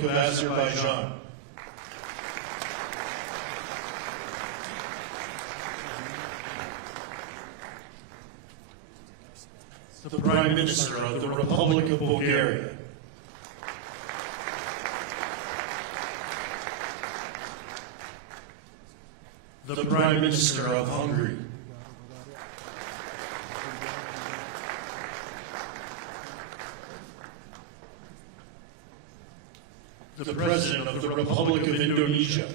Republic of Azerbaijan, the Prime Minister of the Republic of Bulgaria, the Prime Minister of Hungary, the President of the Republic of Indonesia,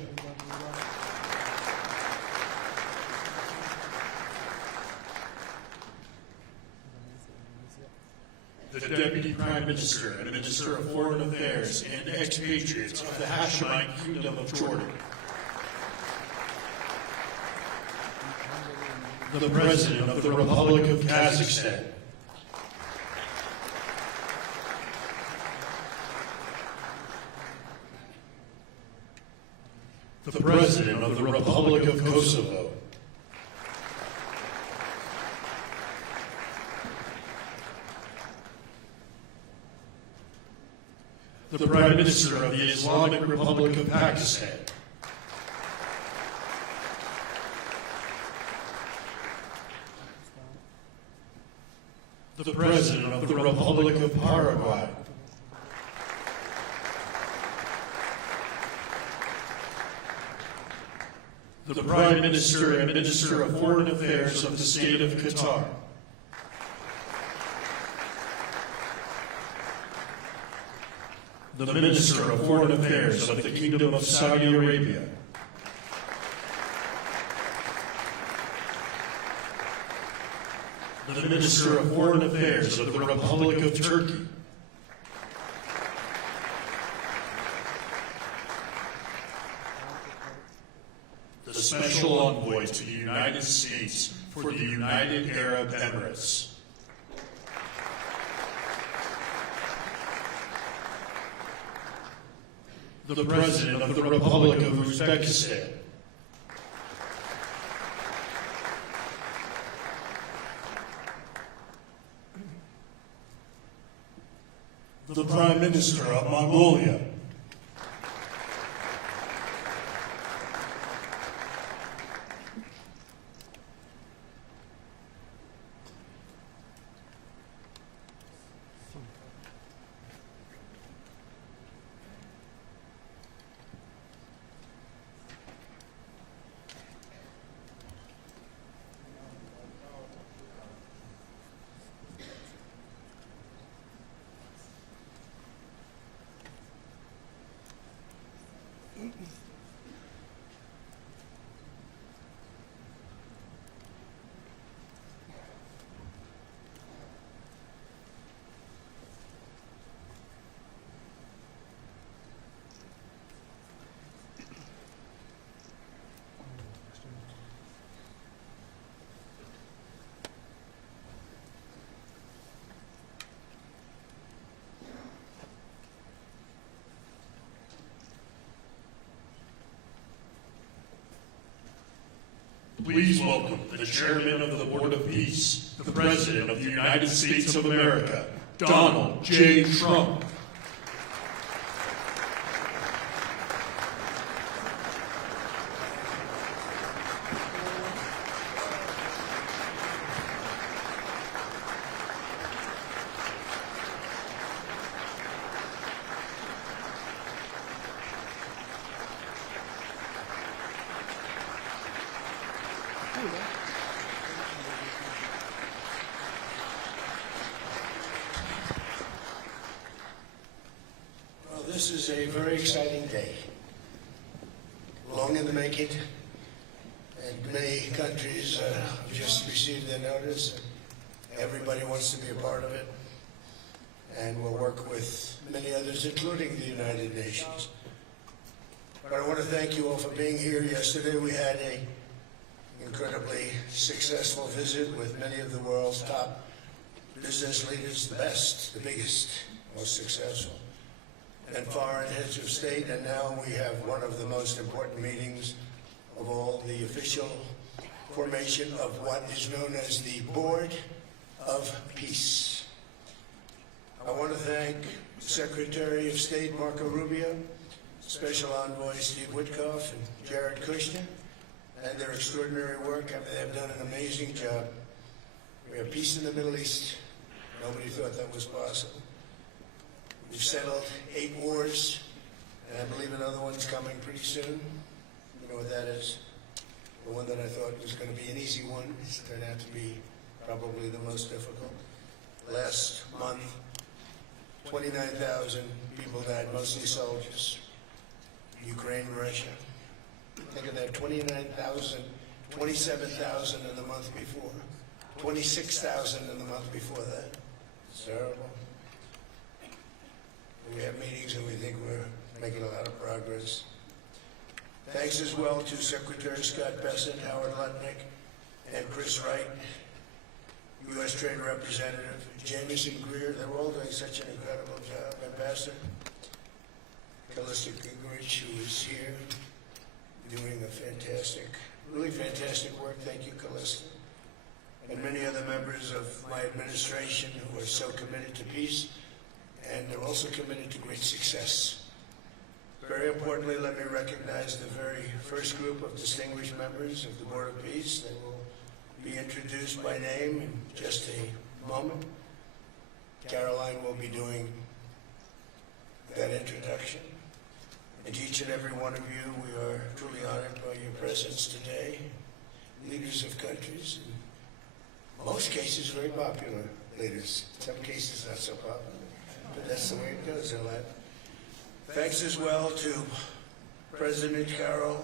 the Deputy Prime Minister and Minister of Foreign Affairs and expatriates of the Hashemite Kingdom of Jordan, the President of the Republic of Kazakhstan, the President of the Republic of Kosovo, the Prime Minister of the Islamic Republic of Pakistan, the President of the Republic of Paraguay, the Prime Minister and Minister of Foreign Affairs of the State of Qatar, the Minister of Foreign Affairs of the Kingdom of Saudi Arabia, the Minister of Foreign Affairs of the Republic of Turkey, the Special Envoy to the United States for the United Arab Emirates, the President of the Republic of Uzbekistan, the Prime Minister of Mongolia, Please welcome the Chairman of the Board of Peace, the President of the United States of America, Donald J. Trump. Well, this is a very exciting day. Long in the making, and many countries have just received their notice. Everybody wants to be a part of it, and we'll work with many others, including the United Nations. But I want to thank you all for being here. Yesterday we had an incredibly successful visit with many of the world's top business leaders, the best, the biggest, most successful, and foreign heads of state. And now we have one of the most important meetings of all, the official formation of what is known as the Board of Peace. I want to thank Secretary of State Marco Rubio, Special Envoy Steve Witkoff, and Jared Kushner, and their extraordinary work. I mean, they've done an amazing job. We have peace in the Middle East. Nobody thought that was possible. We've settled 8 wars, and I believe another one's coming pretty soon. You know what that is? The one that I thought was going to be an easy one has turned out to be probably the most difficult. Last month, 29,000 people died, mostly soldiers. Ukraine, Russia. Think of that, 29,000, 27,000 in the month before, 26,000 in the month before that. It's terrible. We have meetings and we think we're making a lot of progress. Thanks as well to Secretary Scott Bessent, Howard Lutnick, and Chris Wright, U.S. Trade Representative, Jamieson Greer. They're all doing such an incredible job. Ambassador Callista Gingrich, who is here, doing a fantastic, really fantastic work. Thank you, Callista. And many other members of my administration who are so committed to peace, and they're also committed to great success. Very importantly, let me recognize the very first group of distinguished members of the Board of Peace. They will be introduced by name in just a moment. Caroline will be doing that introduction. And to each and every one of you, we are truly honored by your presence today. Leaders of countries, in most cases very popular leaders, in some cases not so popular, but that's the way it goes in life. Thanks as well to President Karol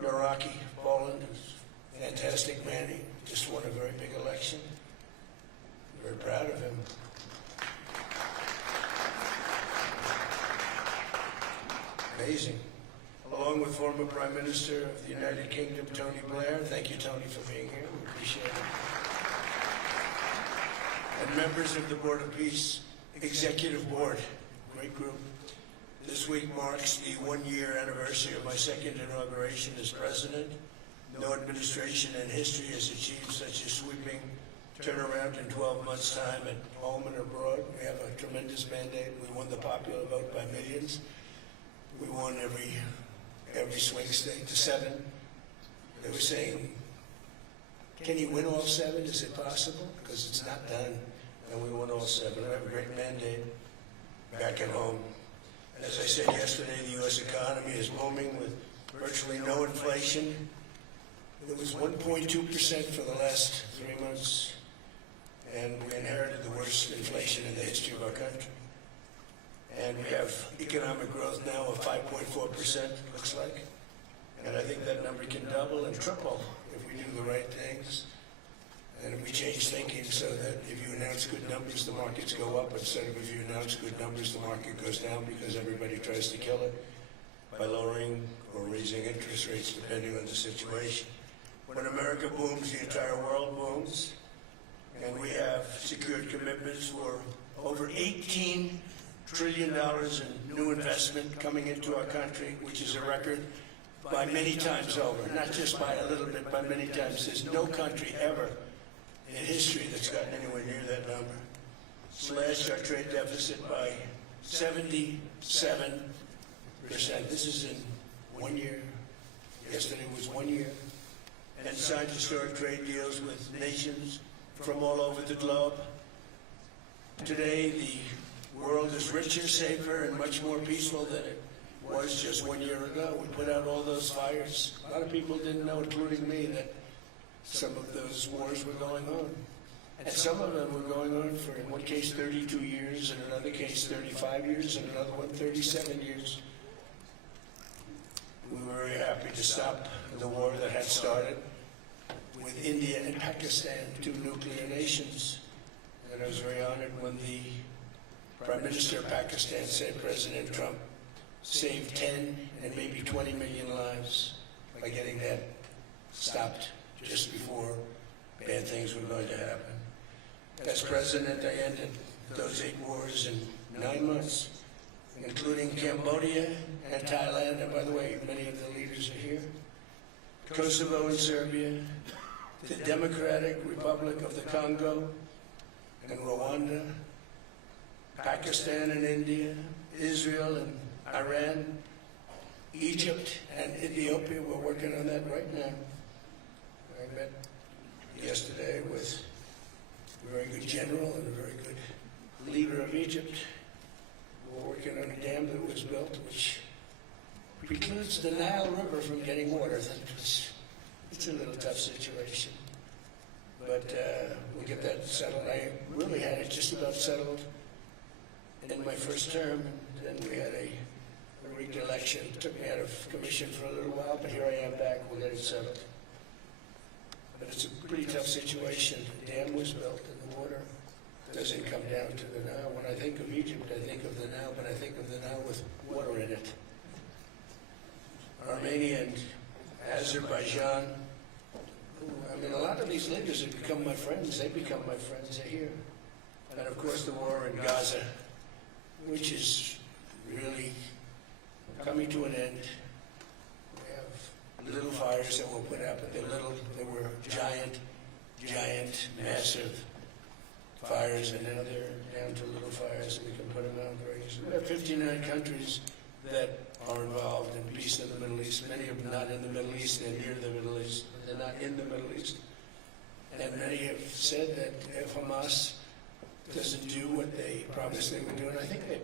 Nawrocki, Poland, who's a fantastic man. He just won a very big election. We're very proud of him. Amazing. Along with former Prime Minister of the United Kingdom, Tony Blair. Thank you, Tony, for being here. We appreciate it. And members of the Board of Peace Executive Board, great group. This week marks the 1-year anniversary of my second inauguration as president. No administration in history has achieved such a sweeping turnaround in 12 months' time at home and abroad. We have a tremendous mandate. We won the popular vote by millions. We won every swing state to 7. They were saying, can you win all 7? Is it possible? Because it's not done. And we won all 7. We have a great mandate back at home. As I said yesterday, the U.S. economy is booming with virtually no inflation. It was 1.2% for the last 3 months, and we inherited the worst inflation in the history of our country. And we have economic growth now of 5.4%, looks like. And I think that number can double and triple if we do the right things. And if we change thinking so that if you announce good numbers, the markets go up, instead of if you announce good numbers, the market goes down because everybody tries to kill it by lowering or raising interest rates depending on the situation. When America booms, the entire world booms. And we have secured commitments for over $18 trillion in new investment coming into our country, which is a record by many times over, not just by a little bit, by many times. There's no country ever in history that's gotten anywhere near that number. Slashed our trade deficit by 77%. This is in 1 year. Yesterday was 1 year. And signed historic trade deals with nations from all over the globe. Today, the world is richer, safer, and much more peaceful than it was just 1 year ago. We put out all those fires. A lot of people didn't know, including me, that some of those wars were going on. And some of them were going on for, in one case, 32 years, in another case, 35 years, and another one, 37 years. We were very happy to stop the war that had started with India and Pakistan, 2 nuclear nations. And I was very honored when the Prime Minister of Pakistan said President Trump saved 10 and maybe 20 million lives by getting that stopped just before bad things were going to happen. As president, I ended those 8 wars in 9 months, including Cambodia and Thailand, and by the way, many of the leaders are here, Kosovo and Serbia, the Democratic Republic of the Congo and Rwanda, Pakistan and India, Israel and Iran, Egypt and Ethiopia. We're working on that right now. I met yesterday with a very good general and a very good leader of Egypt. We're working on a dam that was built which precludes the Nile River from getting water. It's a little tough situation. But we'll get that settled. I really had it just about settled in my first term, and then we had a rigged election. It took me out of commission for a little while, but here I am back. We'll get it settled. But it's a pretty tough situation. The dam was built, and the water doesn't come down to the Nile. When I think of Egypt, I think of the Nile, but I think of the Nile with water in it. Armenia and Azerbaijan. I mean, a lot of these leaders have become my friends. They become my friends. They're here. And of course, the war in Gaza, which is really coming to an end. We have little fires that were put out, but they were giant, massive fires, and now they're down to little fires, and we can put them out very easily. We have 59 countries that are involved in peace in the Middle East. Many of them not in the Middle East, they're near the Middle East, but they're not in the Middle East. And many have said that if Hamas doesn't do what they promised they would do, and I think they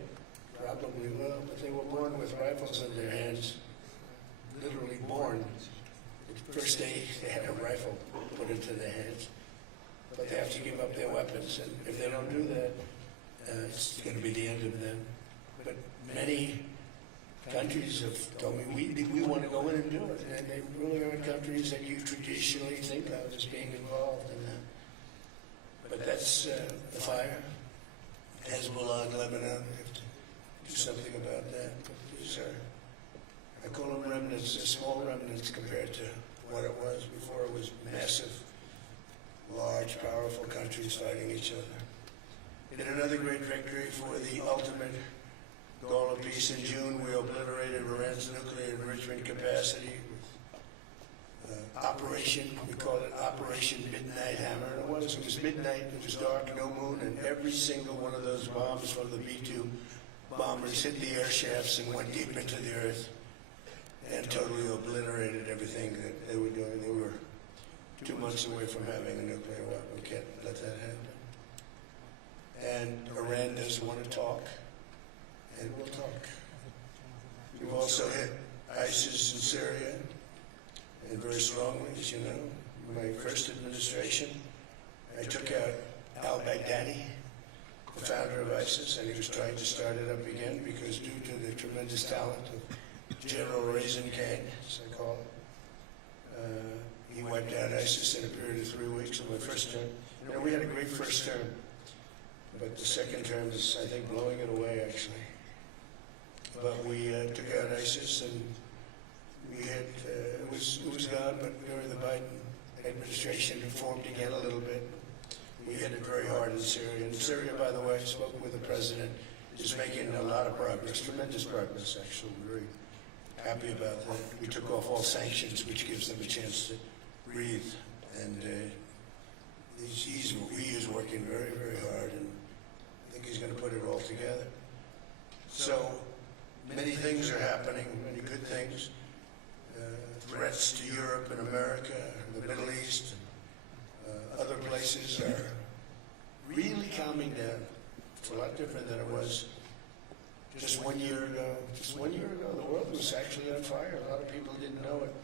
probably will, but they were born with rifles in their hands, literally born. The first day they had a rifle put into their hands, but they have to give up their weapons, and if they don't do that, it's going to be the end of them. But many countries have told me, we want to go in and do it, and they really aren't countries that you traditionally think of as being involved in that. But that's the fire. Hezbollah in Lebanon, we have to do something about that. But these are, I call them remnants, they're small remnants compared to what it was before. It was massive, large, powerful countries fighting each other. In another great victory for the ultimate goal of peace in June, we obliterated Iran's nuclear enrichment capacity with Operation, we call it Operation Midnight Hammer. And it was midnight, it was dark, no moon, and every single one of those bombs from the B-2 bombers hit the air shafts and went deep into the earth and totally obliterated everything that they were doing. They were 2 months away from having a nuclear weapon. We can't let that happen. And Iran doesn't want to talk, and we'll talk. We've also hit ISIS in Syria, and very strongly, as you know. In my first administration, I took out al-Baghdadi, the founder of ISIS, and he was trying to start it up again because due to the tremendous talent of General Raisin Khan, as I call it, he wiped out ISIS in a period of 3 weeks in my first term. You know, we had a great first term, but the second term is, I think, blowing it away, actually. But we took out ISIS, and we had, it was gone, but during the Biden administration, it formed again a little bit. We hit it very hard in Syria. And Syria, by the way, I spoke with the president, is making a lot of progress, tremendous progress, actually. We're very happy about that. We took off all sanctions, which gives them a chance to breathe. And he is working very, very hard, and I think he's going to put it all together. So many things are happening, many good things. Threats to Europe and America, and the Middle East, and other places are really calming down. It's a lot different than it was just 1 year ago. Just 1 year ago, the world was actually on fire. A lot of people didn't know it.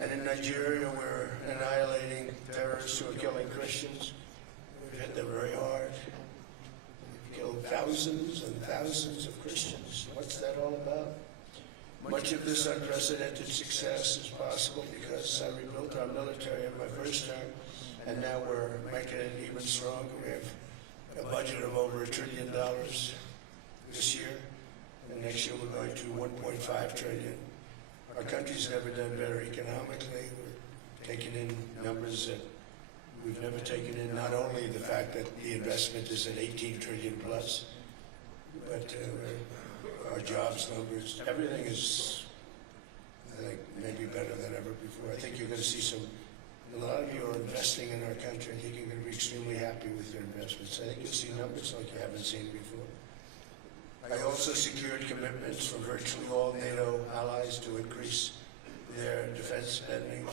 And in Nigeria, we're annihilating terrorists who are killing Christians. We've hit them very hard. We've killed thousands and thousands of Christians. What's that all about? Much of this unprecedented success is possible because I rebuilt our military in my first term, and now we're making it even stronger. We have a budget of over $1 trillion this year, and next year we're going to $1.5 trillion. Our country's never done better economically. We're taking in numbers that we've never taken in, not only the fact that the investment is at 18 trillion plus, but our jobs numbers, everything is, I think, maybe better than ever before. I think you're going to see a lot of you are investing in our country. I think you're going to be extremely happy with your investments. I think you'll see numbers like you haven't seen before. I also secured commitments from virtually all NATO allies to increase their defense spending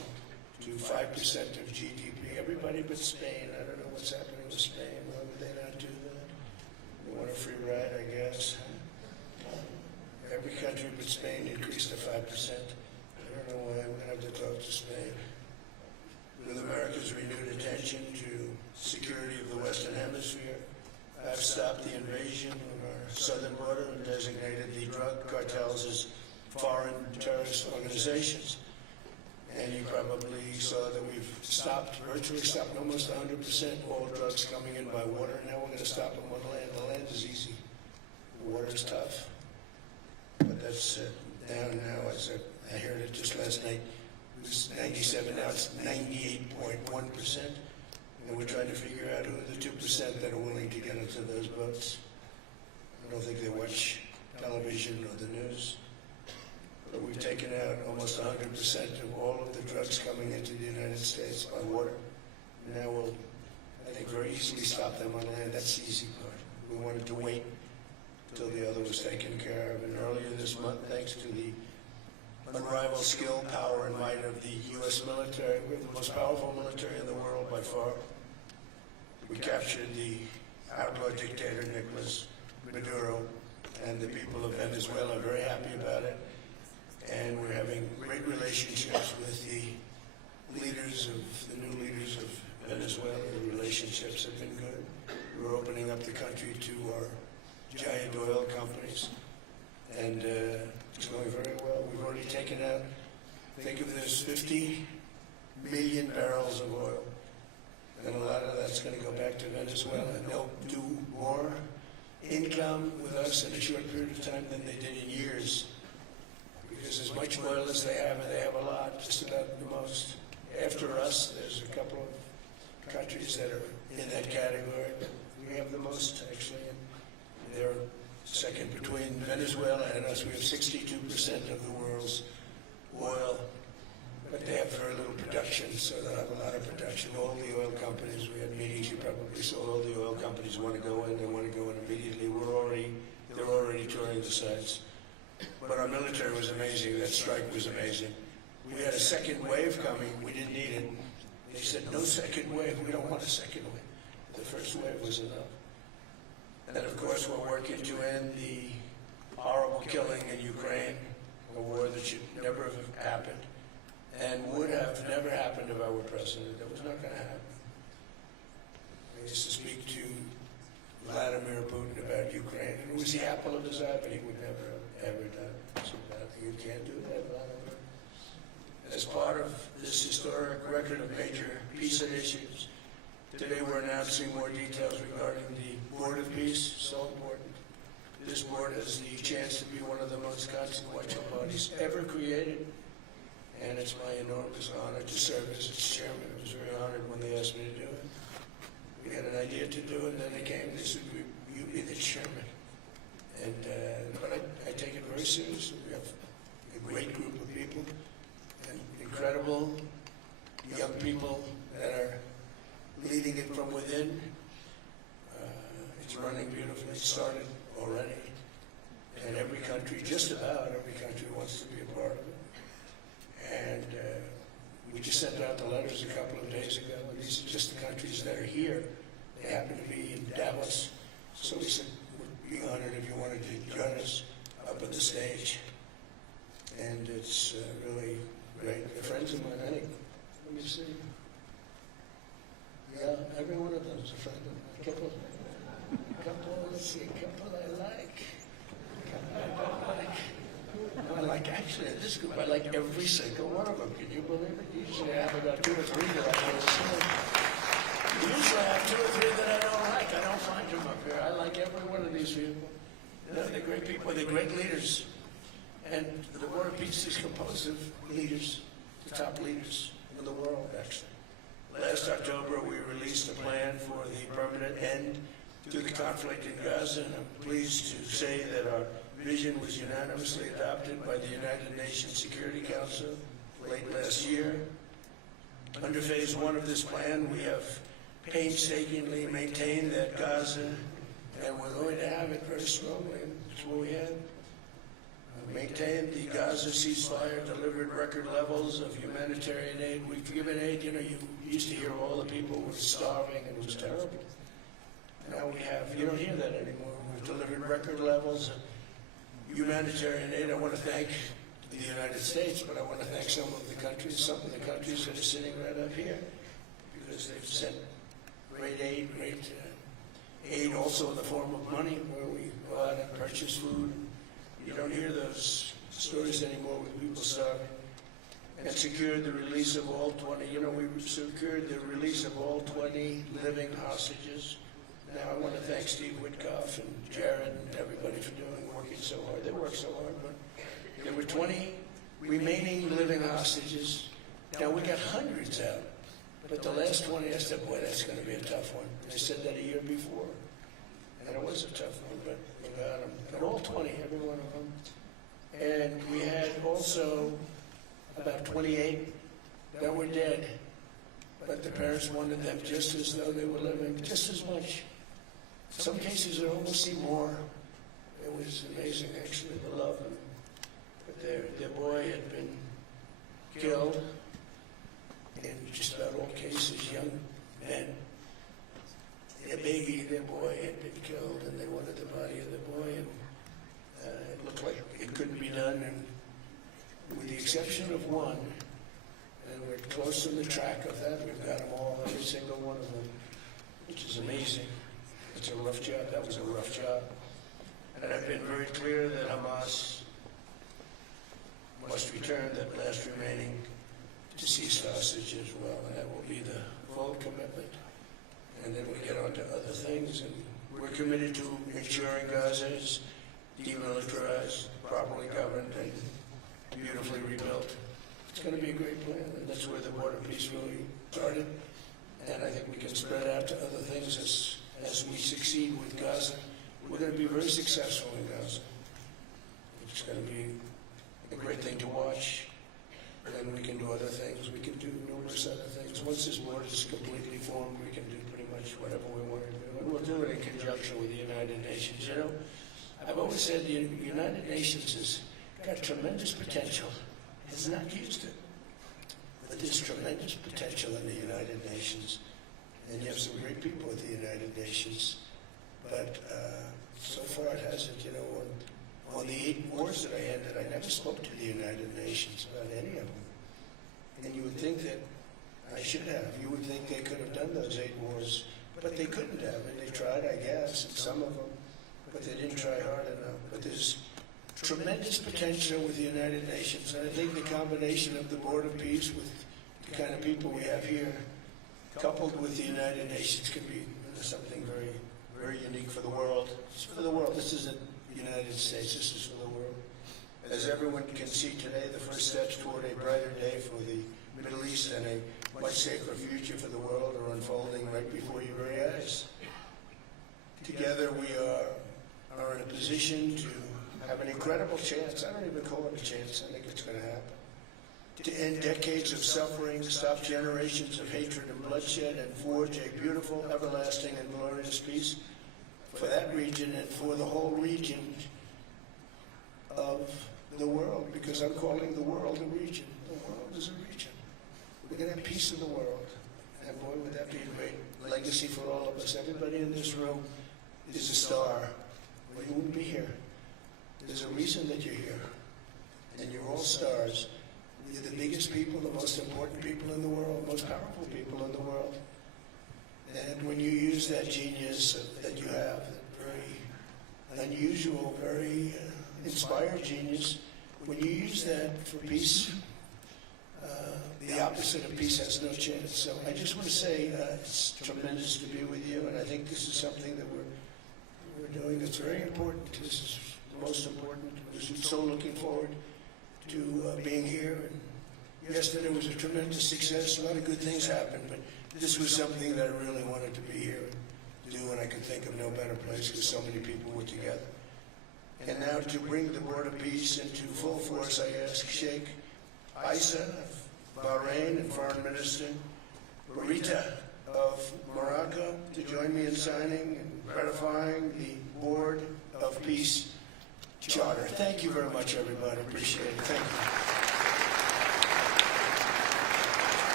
to 5% of GDP. Everybody but Spain. I don't know what's happening with Spain. Why would they not do that? They want a free ride, I guess. Every country but Spain increased to 5%. I don't know why. I'm going to have to talk to Spain. With America's renewed attention to security of the Western Hemisphere, I've stopped the invasion of our southern border and designated the drug cartels as foreign terrorist organizations. And you probably saw that we've virtually stopped almost 100% all drugs coming in by water. Now we're going to stop them on land. The land is easy. The water's tough. But that's down now. I heard it just last night. It was 97, now it's 98.1%. And we're trying to figure out who are the 2% that are willing to get into those boats. I don't think they watch television or the news. But we've taken out almost 100% of all of the drugs coming into the United States by water. Now we'll, I think, very easily stop them on land. That's the easy part. We wanted to wait until the other was taken care of. And earlier this month, thanks to the unrivaled skill, power, and might of the U.S. military, we have the most powerful military in the world by far. We captured the outlaw dictator Nicolas Maduro, and the people of Venezuela are very happy about it. And we're having great relationships with the new leaders of Venezuela. The relationships have been good. We're opening up the country to our giant oil companies, and it's going very well. We've already taken out, think of this, 50 million barrels of oil. And a lot of that's going to go back to Venezuela, and they'll do more income with us in a short period of time than they did in years. Because as much oil as they have, and they have a lot, just about the most. After us, there's a couple of countries that are in that category, but we have the most, actually. And they're second between Venezuela and us. We have 62% of the world's oil, but they have very little production, so they'll have a lot of production. All the oil companies, we had meetings, you probably saw all the oil companies want to go in, they want to go in immediately. They're already touring the sites. But our military was amazing. That strike was amazing. We had a second wave coming. We didn't need it. They said, no second wave. We don't want a second wave. The first wave was enough. And then, of course, we're working to end the horrible killing in Ukraine, a war that should never have happened and would have never happened if I were president. That was not going to happen. I used to speak to Vladimir Putin about Ukraine, and it was the apple of his eye, but he would never have ever done something. You can't do that, Vladimir. As part of this historic record of major peace initiatives, today we're announcing more details regarding the Board of Peace, so important. This board has the chance to be one of the most consequential bodies ever created, and it's my enormous honor to serve as its chairman. I was very honored when they asked me to do it. We had an idea to do it, and then they came and they said, you be the chairman. And but I take it very seriously. We have a great group of people, and incredible young people that are leading it from within. It's running beautifully. It started already. And every country, just about every country, wants to be a part of it. And we just sent out the letters a couple of days ago. And these are just the countries that are here. They happen to be in Davos. So we said, we'd be honored if you wanted to join us up on the stage. And it's really great. They're friends of mine. I think, let me see. Yeah, every one of them is a friend of mine. Let's see, a couple I like. A couple I don't like. No, I like, actually, in this group, I like every single one of them. Can you believe it? Usually I have about 2 or 3 that I can't stand. Usually I have 2 or 3 that I don't like. I don't find them up here. I like every one of these people. They're great people. They're great leaders. And the Board of Peace is composed of leaders, the top leaders in the world, actually. Last October, we released a plan for the permanent end to the conflict in Gaza, and I'm pleased to say that our vision was unanimously adopted by the United Nations Security Council late last year. Under phase 1 of this plan, we have painstakingly maintained that Gaza, and we're going to have it very strongly. That's what we had. Maintained the Gaza ceasefire, delivered record levels of humanitarian aid. We've given aid, you used to hear all the people were starving and it was terrible. Now you don't hear that anymore. We've delivered record levels of humanitarian aid. I want to thank the United States, but I want to thank some of the countries that are sitting right up here, because they've sent great aid, aid also in the form of money, where we go out and purchase food. You don't hear those stories anymore with people starving. And secured the release of all 20, we secured the release of all 20 living hostages. Now I want to thank Steve Witkoff and Jared and everybody for working so hard. They worked so hard, but there were 20 remaining living hostages. Now we got hundreds out, but the last 20, I said, boy, that's going to be a tough one. I said that a year before, and it was a tough one, but we got them. And all 20, every one of them. And we had also about 28 that were dead, but the parents wanted them just as though they were living, just as much. Some cases I almost see more. It was amazing, actually, the love. But their boy had been killed in just about all cases, young men. Their boy had been killed, and they wanted the body of the boy, and it looked like it couldn't be done. And with the exception of one, and we're close on the track of that, we've got them all, every single one of them, which is amazing. It's a rough job. That was a rough job. And I've been very clear that Hamas must return that last remaining deceased hostage as well, and that will be the full commitment. And then we get on to other things, and we're committed to ensuring Gaza is demilitarized, properly governed, and beautifully rebuilt. It's going to be a great plan, and that's where the border peace really started. And I think we can spread out to other things as we succeed with Gaza. We're going to be very successful in Gaza. It's going to be a great thing to watch. And then we can do other things. We can do numerous other things. Once this border is completely formed, we can do pretty much whatever we want to do. And we'll do it in conjunction with the United Nations. I've always said the United Nations has got tremendous potential. Has not used it. But there's tremendous potential in the United Nations. And you have some great people at the United Nations. But so far it hasn't, on the 8 wars that I ended, I never spoke to the United Nations about any of them. And you would think that I should have. You would think they could have done those 8 wars, but they couldn't have. And they tried, I guess, in some of them, but they didn't try hard enough. But there's tremendous potential with the United Nations. And I think the combination of the Board of Peace with the kind of people we have here, coupled with the United Nations, could be something very, very unique for the world. It's for the world. This isn't the United States. This is for the world. As everyone can see today, the first steps toward a brighter day for the Middle East and a much safer future for the world are unfolding right before your very eyes. Together we are in a position to have an incredible chance. I don't even call it a chance. I think it's going to happen. To end decades of suffering, stop generations of hatred and bloodshed, and forge a beautiful, everlasting, and glorious peace for that region and for the whole region of the world, because I'm calling the world a region. The world is a region. We're going to have peace in the world. And boy, would that be a great legacy for all of us. Everybody in this room is a star, or you wouldn't be here. There's a reason that you're here. And you're all stars. You're the biggest people, the most important people in the world, most powerful people in the world. And when you use that genius that you have, that very unusual, very inspired genius, when you use that for peace, the opposite of peace has no chance. So I just want to say it's tremendous to be with you, and I think this is something that we're doing that's very important. This is the most important. We're so looking forward to being here. And yesterday was a tremendous success. A lot of good things happened, but this was something that I really wanted to be here and do, and I could think of no better place because so many people were together. And now to bring the Board of Peace into full force, I ask Sheikh Isa of Bahrain and Foreign Minister Barita of Morocco to join me in signing and ratifying the Board of Peace charter. Thank you very much, everybody. Appreciate it. Thank you.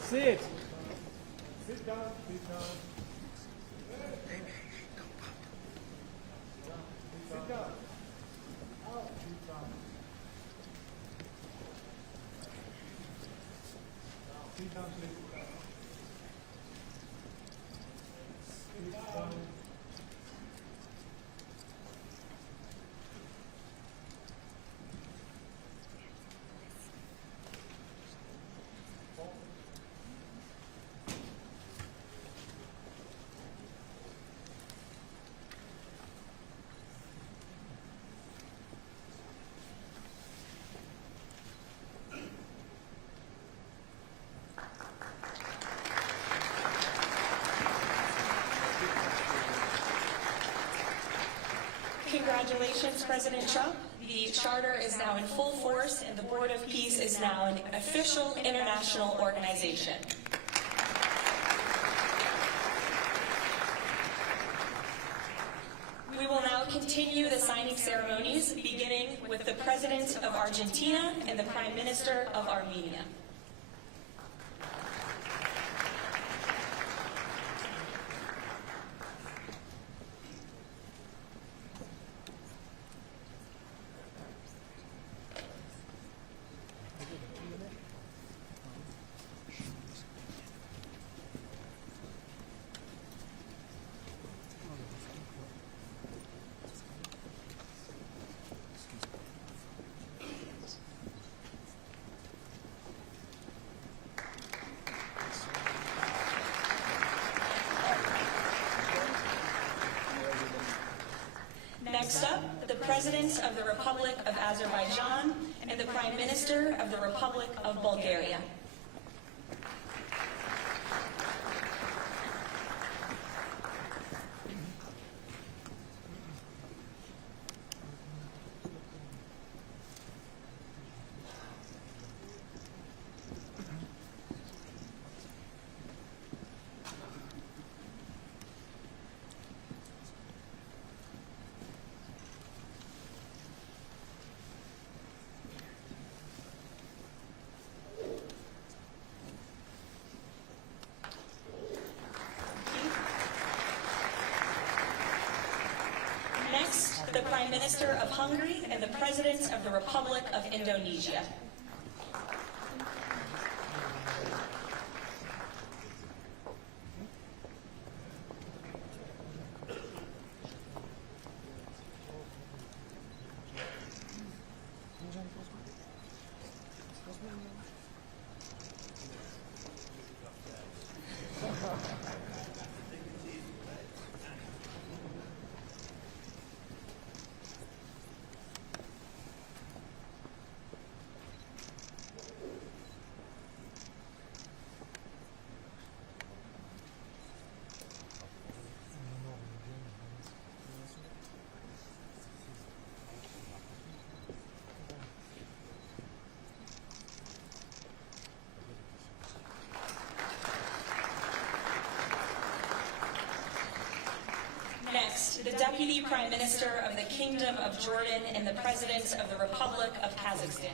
Sit. Sit down. Sit down. Sit down. Sit down. Sit down, please. Sit down. Congratulations, President Trump. The charter is now in full force, and the Board of Peace is now an official international organization. We will now continue the signing ceremonies, beginning with the President of Argentina and the Prime Minister of Armenia. Next up, the President of the Republic of Azerbaijan and the Prime Minister of the Republic of Bulgaria. Next, the Prime Minister of Hungary and the President of the Republic of Indonesia. Next, the Deputy Prime Minister of the Kingdom of Jordan and the President of the Republic of Kazakhstan.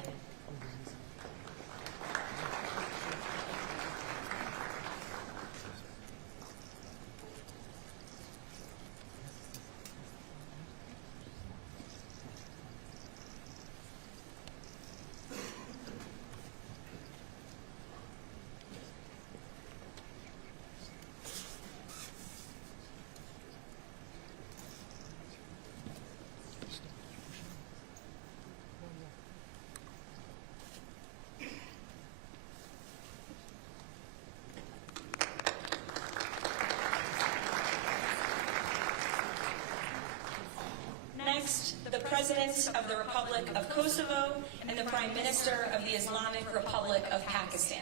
Next, the President of the Republic of Kosovo and the Prime Minister of the Islamic Republic of Pakistan.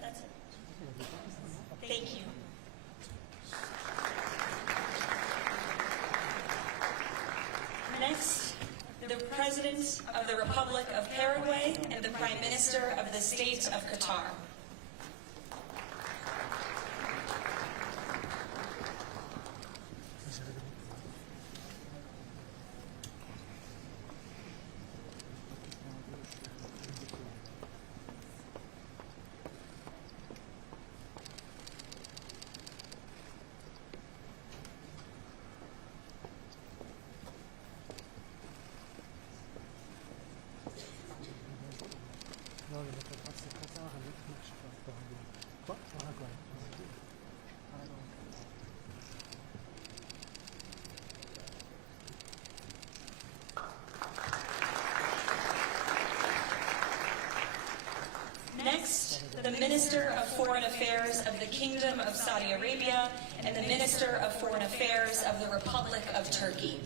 That's it. Thank you. Next, the President of the Republic of Paraguay and the Prime Minister of the State of Qatar. Next, the Minister of Foreign Affairs of the Kingdom of Saudi Arabia and the Minister of Foreign Affairs of the Republic of Turkey.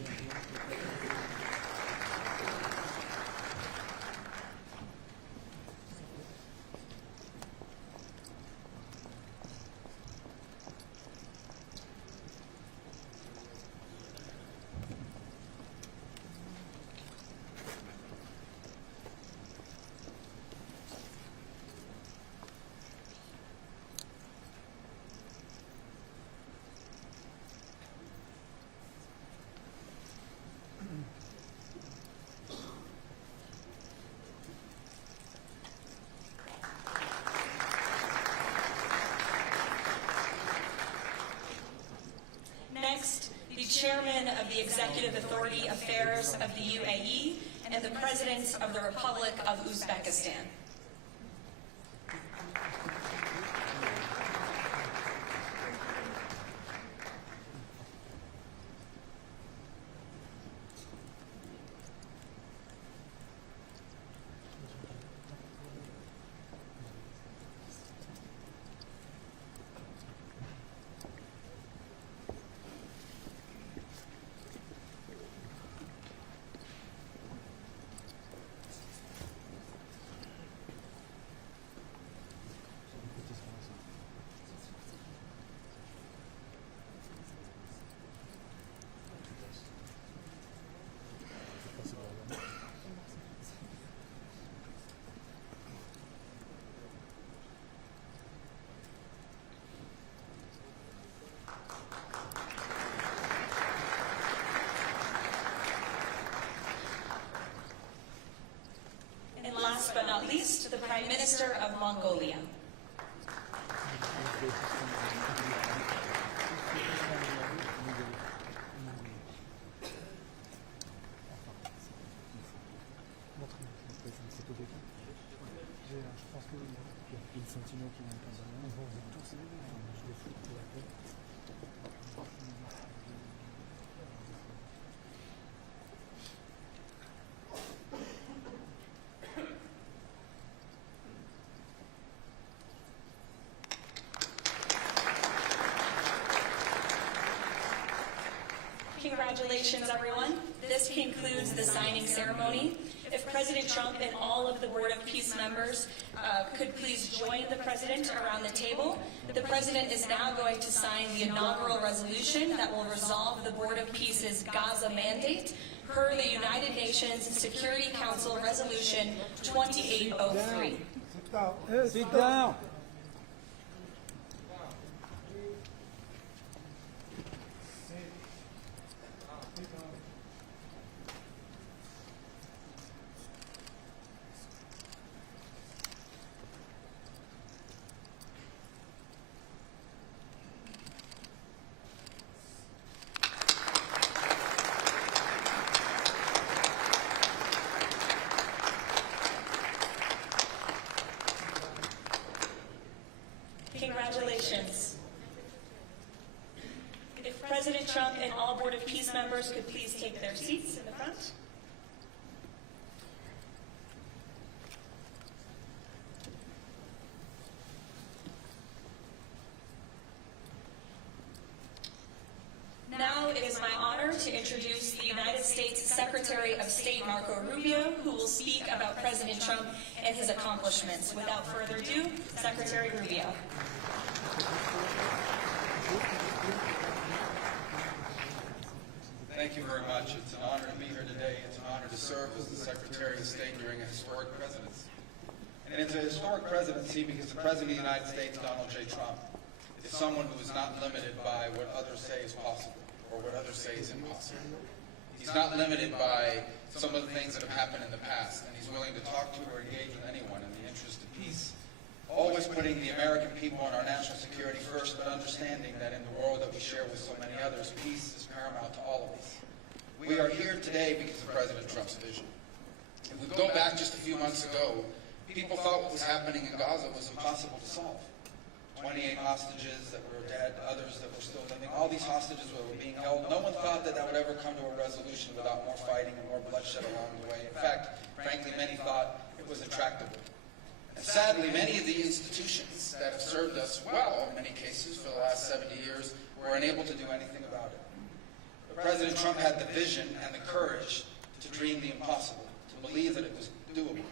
Next, the Chairman of the Executive Authority Affairs of the UAE and the President of the Republic of Uzbekistan. And last but not least, the Prime Minister of Mongolia. Congratulations, everyone. This concludes the signing ceremony. If President Trump and all of the Board of Peace members could please join the President around the table. The President is now going to sign the inaugural resolution that will resolve the Board of Peace's Gaza mandate per the United Nations Security Council Resolution 2803. Sit down. Congratulations. If President Trump and all Board of Peace members could please take their seats in the front. Now it is my honor to introduce the United States Secretary of State Marco Rubio, who will speak about President Trump and his accomplishments. Without further ado, Secretary Rubio. Thank you very much. It's an honor to be here today. It's an honor to serve as the Secretary of State during a historic presidency. And it's a historic presidency because the President of the United States, Donald J. Trump, is someone who is not limited by what others say is possible or what others say is impossible. He's not limited by some of the things that have happened in the past, and he's willing to talk to or engage with anyone in the interest of peace, always putting the American people and our national security first, but understanding that in the world that we share with so many others, peace is paramount to all of us. We are here today because of President Trump's vision. If we go back just a few months ago, people thought what was happening in Gaza was impossible to solve. 28 hostages that were dead, others that were still living, all these hostages that were being held. No one thought that that would ever come to a resolution without more fighting and more bloodshed along the way. In fact, frankly, many thought it was intractable. And sadly, many of the institutions that have served us well in many cases for the last 70 years were unable to do anything about it. But President Trump had the vision and the courage to dream the impossible, to believe that it was doable,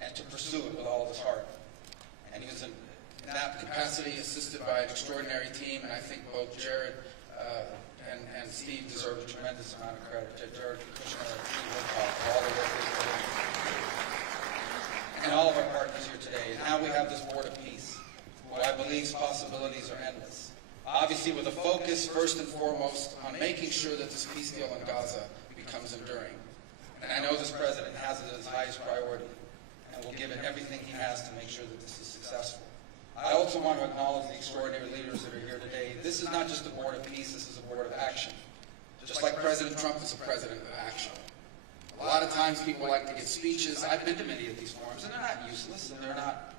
and to pursue it with all of his heart. And he was in that capacity assisted by an extraordinary team, and I think both Jared and Steve deserve a tremendous amount of credit. Jared Kushner and Steve Woodcock for all the work they put in. And all of our partners here today. And now we have this Board of Peace, who I believe's possibilities are endless. Obviously with a focus first and foremost on making sure that this peace deal in Gaza becomes enduring. And I know this president has it as his highest priority and will give it everything he has to make sure that this is successful. I also want to acknowledge the extraordinary leaders that are here today. This is not just a Board of Peace, this is a Board of Action. Just like President Trump is a president of action. A lot of times people like to give speeches. I've been to many of these forums, and they're not useless, and they're not,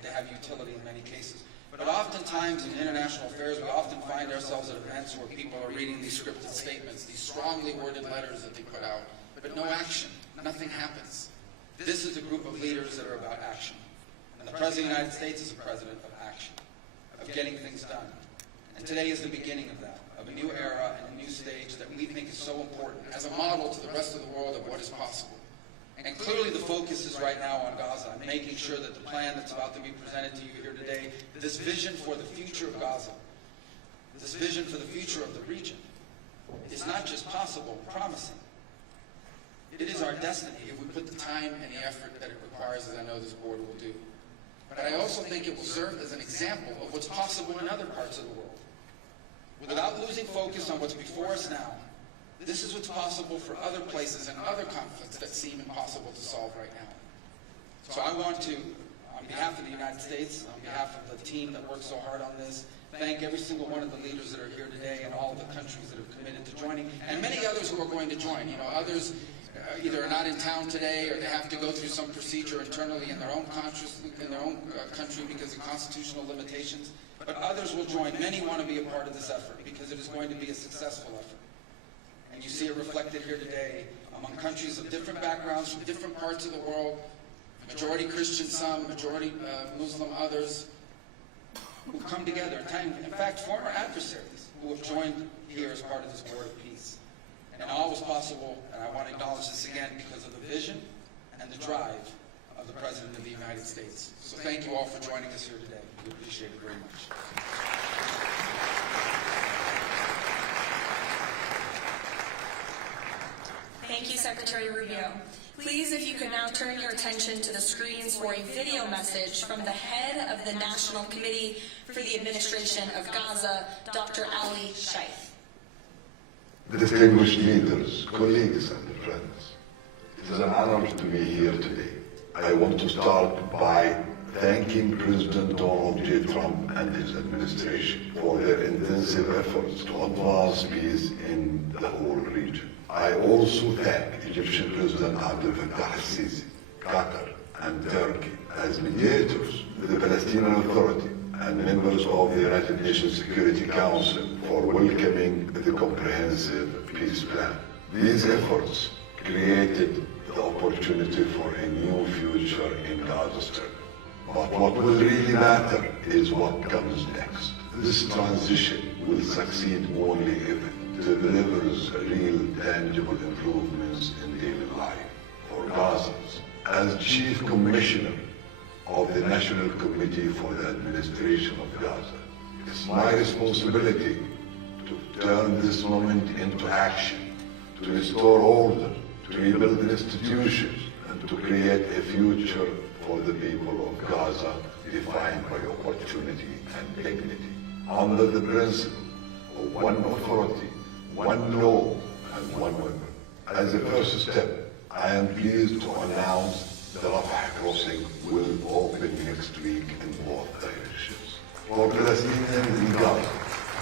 they have utility in many cases. But oftentimes in international affairs, we often find ourselves at events where people are reading these scripted statements, these strongly worded letters that they put out, but no action. Nothing happens. This is a group of leaders that are about action. And the President of the United States is a president of action, of getting things done. And today is the beginning of that, of a new era and a new stage that we think is so important as a model to the rest of the world of what is possible. And clearly the focus is right now on Gaza and making sure that the plan that's about to be presented to you here today, this vision for the future of Gaza, this vision for the future of the region, is not just possible, promising. It is our destiny if we put the time and the effort that it requires, as I know this board will do. But I also think it will serve as an example of what's possible in other parts of the world. Without losing focus on what's before us now, this is what's possible for other places and other conflicts that seem impossible to solve right now. So I want to, on behalf of the United States, on behalf of the team that worked so hard on this, thank every single one of the leaders that are here today and all of the countries that have committed to joining, and many others who are going to join. Others either are not in town today or they have to go through some procedure internally in their own country because of constitutional limitations. But others will join. Many want to be a part of this effort because it is going to be a successful effort. And you see it reflected here today among countries of different backgrounds from different parts of the world, majority Christian some, majority Muslim others, who come together. In fact, former adversaries who have joined here as part of this Board of Peace. And all was possible, and I want to acknowledge this again, because of the vision and the drive of the President of the United States. So thank you all for joining us here today. We appreciate it very much. Thank you, Secretary Rubio. Please, if you could now turn your attention to the screens for a video message from the head of the National Committee for the Administration of Gaza, Dr. Ali Shaikh. Distinguished leaders, colleagues and friends, it is an honor to be here today. I want to start by thanking President Donald J. Trump and his administration for their intensive efforts to advance peace in the whole region. I also thank Egyptian President Abdel Fattah al-Sisi, Qatar, and Turkey as mediators with the Palestinian Authority and members of the United Nations Security Council for welcoming the comprehensive peace plan. These efforts created the opportunity for a new future in Gaza Strip. But what will really matter is what comes next. This transition will succeed only if it delivers real, tangible improvements in daily life for Gazans. As Chief Commissioner of the National Committee for the Administration of Gaza, it's my responsibility to turn this moment into action, to restore order, to rebuild institutions, and to create a future for the people of Gaza defined by opportunity and dignity, under the principle of one authority, one law, and one weapon. As a first step, I am pleased to announce the Rafah crossing will open next week in both directions. For Palestinians in Gaza,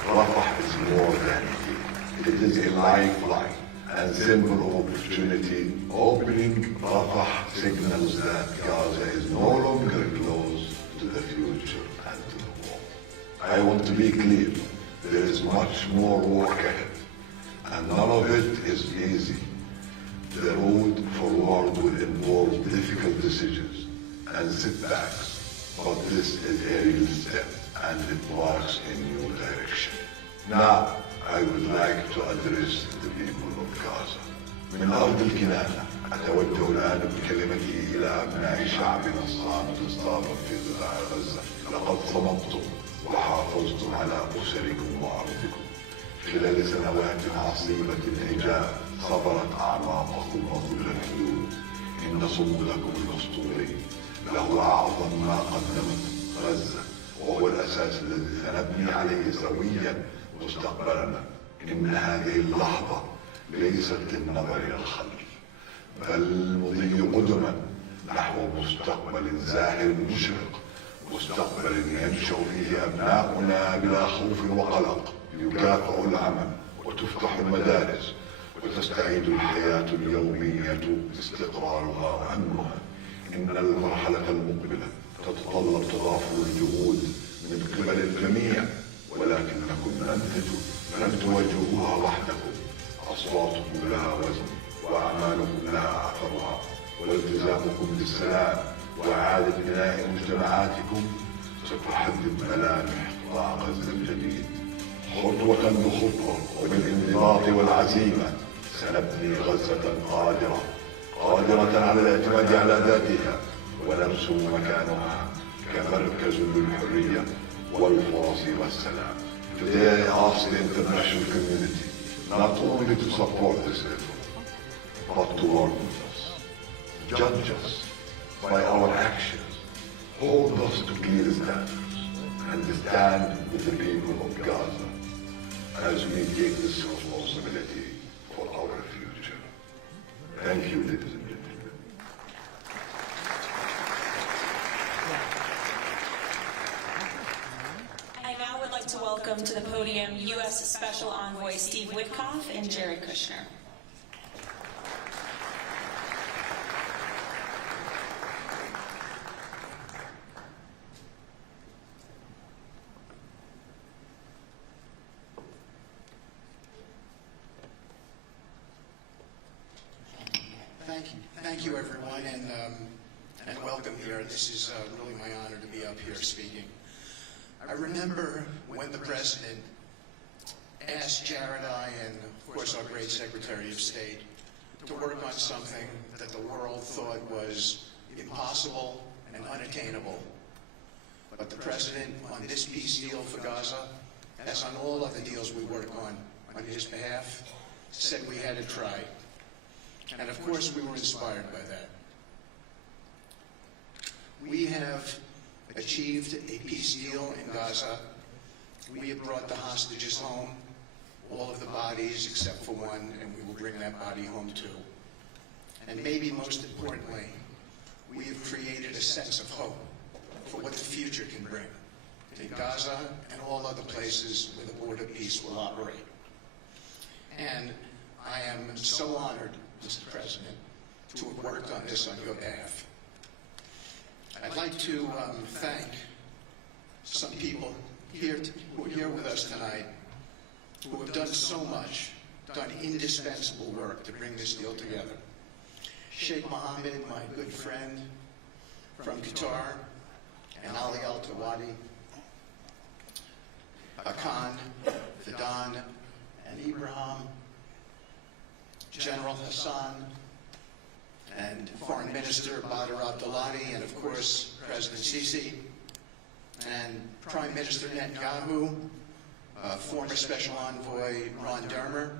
Rafah is more than a deal. It is a lifeline and symbol of opportunity. Opening Rafah signals that Gaza is no longer close to the future and to the war. I want to be clear, there is much more work ahead, and none of it is easy. The road forward will involve difficult decisions and setbacks, but this is a real step, and it marks a new direction. Now, I would like to address the people of Gaza. من أرض الكنانة أتوجه الآن بكلمتي إلى أبناء شعبنا الصامت الصابر في قطاع غزة. لقد صمتم وحافظتم على أسركم وأرضكم خلال سنوات عصيبة الهجاء صبرت أعماقكم وكل الحدود. إن صمودكم الأسطوري له أعظم ما قدمت غزة، وهو الأساس الذي سنبني عليه سويا مستقبلنا. إن هذه اللحظة ليست للنظر إلى الخلف، بل المضي قدما نحو مستقبل زاهر مشرق، مستقبل ينشأ فيه أبناؤنا بلا خوف وقلق. يكافأ العمل وتفتح المدارس وتستعيد الحياة اليومية استقرارها وأمنها. إن المرحلة المقبلة تتطلب تضافر الجهود من قبل الجميع، ولكنكم لن تواجهوها وحدكم. أصواتكم لها وزن، وأعمالكم لها أثرها، والتزامكم بالسلام وإعادة بناء مجتمعاتكم ستحدد ملامح قطاع غزة الجديد. خطوة بخطوة وبالانضباط والعزيمة سنبني غزة قادرة على الاعتماد على ذاتها، ونرسم مكانها كمركز للحرية والفرص والسلام. Today I ask the international community not only to support this effort, but to work with us, judge us by our actions, hold us to clear standards, and stand with the people of Gaza as we take this responsibility for our future. Thank you, ladies and gentlemen. I now would like to welcome to the podium U.S. Special Envoy Steve Witkoff and Jared Kushner. Thank you, everyone, and welcome here. This is really my honor to be up here speaking. I remember when the President asked Jared, I, and of course our great Secretary of State, to work on something that the world thought was impossible and unattainable. But the President, on this peace deal for Gaza, as on all other deals we work on his behalf, said we had to try. And of course we were inspired by that. We have achieved a peace deal in Gaza. We have brought the hostages home, all of the bodies except for one, and we will bring that body home too. And maybe most importantly, we have created a sense of hope for what the future can bring in Gaza and all other places where the border peace will operate. And I am so honored, Mr. President, to have worked on this on your behalf. I'd like to thank some people here who are here with us tonight who have done so much, done indispensable work to bring this deal together. Sheikh Mohammed, my good friend from Qatar, and Ali Al-Tawadi, Akan, Fidan, and Ibrahim, General Hassan, and Foreign Minister Badr Abdulati, and of course, President Sisi, and Prime Minister Netanyahu, former Special Envoy Ron Dermer,